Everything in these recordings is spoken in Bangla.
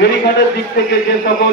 ফেরিঘাটের দিক থেকে যে সকল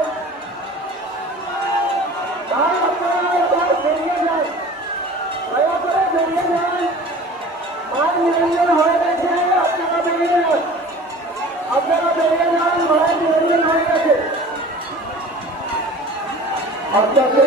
আপনারা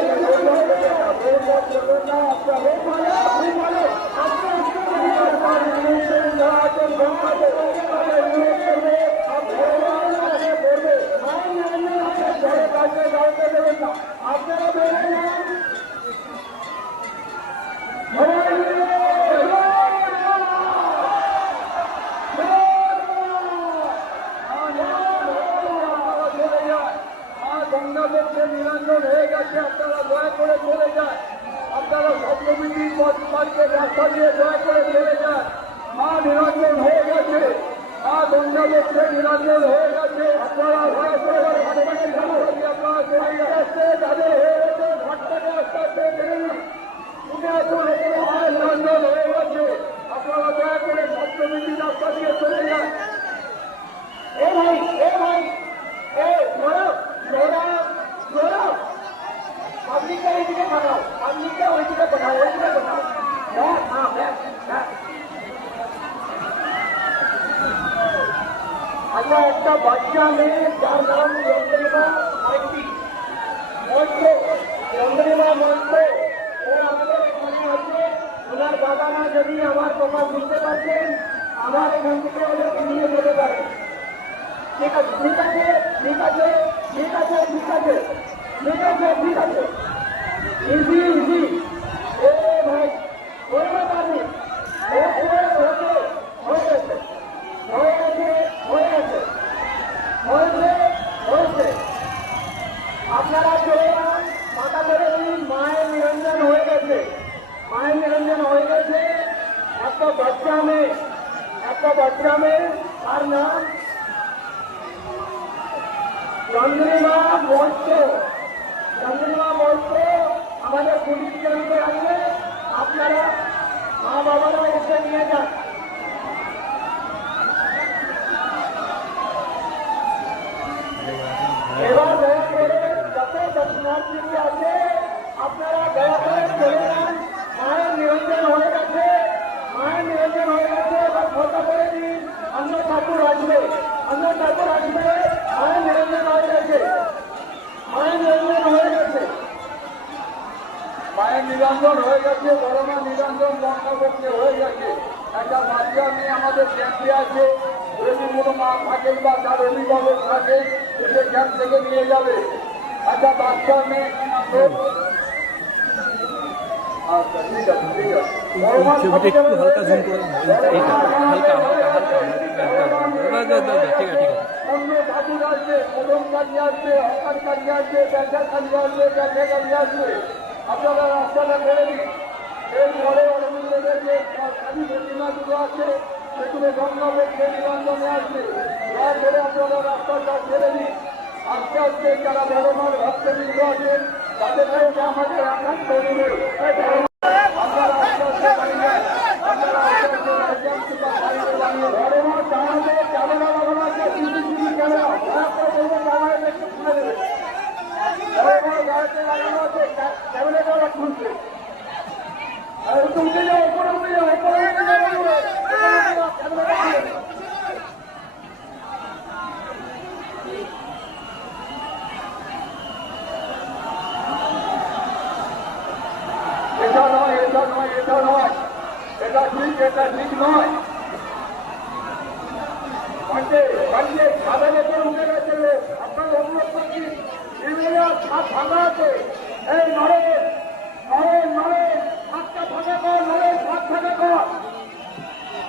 আপনারা ভদ্রবিধি পথ পার্কের রাস্তা দিয়ে দয়া করে চলে যান মা নিরঞ্জন আপনারা আপনারা তাদের এখানে মা নিরঞ্জন হয়ে গেছে আপনারা দয়া করে ভদ্রবিধি রাস্তা দিয়ে চলে যান এ ভাই এ ভাই এ ঘোরা ঘোরা ঘোরা পাবলিকটা এইদিকে পাঠাও পাবলিকটা ওইদিকে পাঠাও ওইদিকে পাঠাও ব্যাস হ্যাঁ ব্যাস ব্যাস আচ্ছা একটা বাচ্চা মেয়ে, যার নাম চন্দ্রিমা মাইতি মন্ত্র, চন্দ্রিমা মন্ত্র, ওর আমাদের এখানে আছে। ওনার বাবা মা যদি আমার কথা বুঝতে পারছেন আমার এখান থেকে ওদেরকে নিয়ে যেতে পারে ঠিক আছে ঠিক আছে ঠিক আছে ঠিক আছে ঠিক আছে। ঠিক আছে ঠিক আছে। ইজি ইজি ও ভাই ওই না পারবি ও হয়েছে হয়েছে হয়েছে হয়েছে হয়েছে হয়েছে আপনারা চলে যান মাথা করে দিন মায়ের নিরঞ্জন হয়ে গেছে মায়ের নিরঞ্জন হয়ে গেছে একটা বাচ্চা মেয়ে একটা বাচ্চা মেয়ে তার নাম চন্দ্রিমা মঞ্চ। চন্দ্রিমা মঞ্চ আমাদের পুলিশ কেন্দ্রে আছে আপনারা মা বাবারা এসে নিয়ে যান। এবার দয়া করে যত দর্শনার্থী আছে, আপনারা দয়া করে মায়ের নিরঞ্জন হয়ে গেছে। মায়ের নিরঞ্জন হয়ে গেছে, এবার ঠাকুর আসবে। অন্য ঠাকুর আসবে, মায়ের নিরঞ্জন হয়ে গেছে মায়ের নিরঞ্জন হয়ে গেছে মায়ের নিরঞ্জন হয়ে গেছে বড় মা নিরঞ্জন বঙ্গবন্ধে হয়ে গেছে একটা বাচ্চা মেয়ে আমাদের ক্যাম্পে আছে যদি কোনো মা থাকেন বা তার অভিভাবক থাকে সে ক্যাম্প থেকে নিয়ে যাবে একটা বাচ্চা মেয়ে? আচ্ছা ঠিক আছে ঠিক আছে ছবিটা একটু হালকা জুম করে এইটা হালকা হালকা হালকা ঠিক আছে ঠিক আছে অন্য ঠাকুর আসবে কদম কাজে আসবে হকার কাজে আসবে ব্যাংকার কাজে আসবে কাজে আসবে আপনারা রাস্তাটা করে দিন এরপরে অরবিন্দের যে কালী প্রতিমাগুলো আছে, সেগুলো গঙ্গা বলছে আসবে। দয়া করে আপনারা রাস্তাটা ছেড়ে দিন আস্তে আস্তে যারা বড় মার ভক্তবৃন্দ আছেন, তাদের আমাদের একান্ত অনুরোধ এই বড় মা- আপনারা আস্তে আস্তে বাড়ি যান আপনারা আস্তে আস্তে রাজ্যাম কিংবা বাড়িতে বানিয়ে বড় মা জানাবে ক্যামেরা লাগানো আছে সিসি টিভি ক্যামেরা দয়া করে বলব ক্যামেরা একটু খুলে দেবে বড় মা গাড়িতে লাগানো আছে ক্যা- ক্যামেরাটা খুলছে আর একটু উঠে যাও উপরে উঠে যাও উপরে উঠে যাও উপরে উঠে যাও, ক্যামেরাটা খুলে দেবে এটা নয় এটা নয় এটা ঠিক এটা ঠিক নয়। উপর উঠে গেছে আপনার অনুরোধ করছি আছে। এই নরেন নরেন নরেন ছাদটা ভাঙা কর, নরেন ছাদ ভাঙা কর।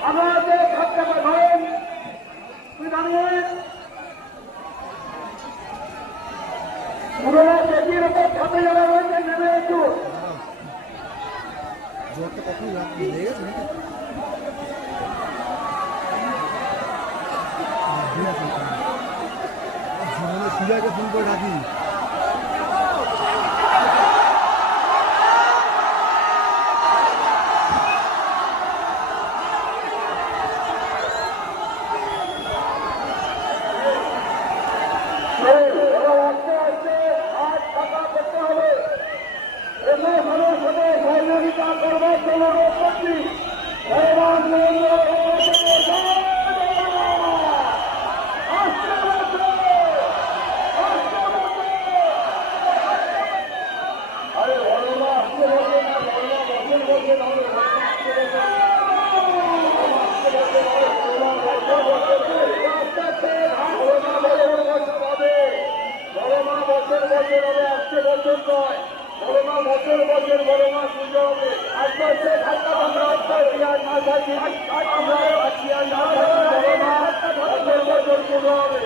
ভাঙা আছে কর নরেন। তুই দাঁড়িয়ে। পুরোনো বেদির উপর ছাদে যারা রয়েছে, নেমে একটু সুজাকে ফোন করে ডাকি সহযোগিতা করবার জন্য অনুরোধ করছি ভগবান নরেন্দ্র মোদী আসতে বলছে আসতে বলছে আরে বড় মা আসতে বলবে না বড় মা বসে বলবে না বড় মা আসতে বলবে না। বড় মা বছর বছর হবে বড় মা বছর বছর হবে আসতে বছর নয় বড় মা বছর বছর বড় মা পুজো হবে। আজকে ধাক্কা আমরা আস্তে না থাকি আমরা আছি আর না থাকি বড় মা বছর বছর পুজো হবে।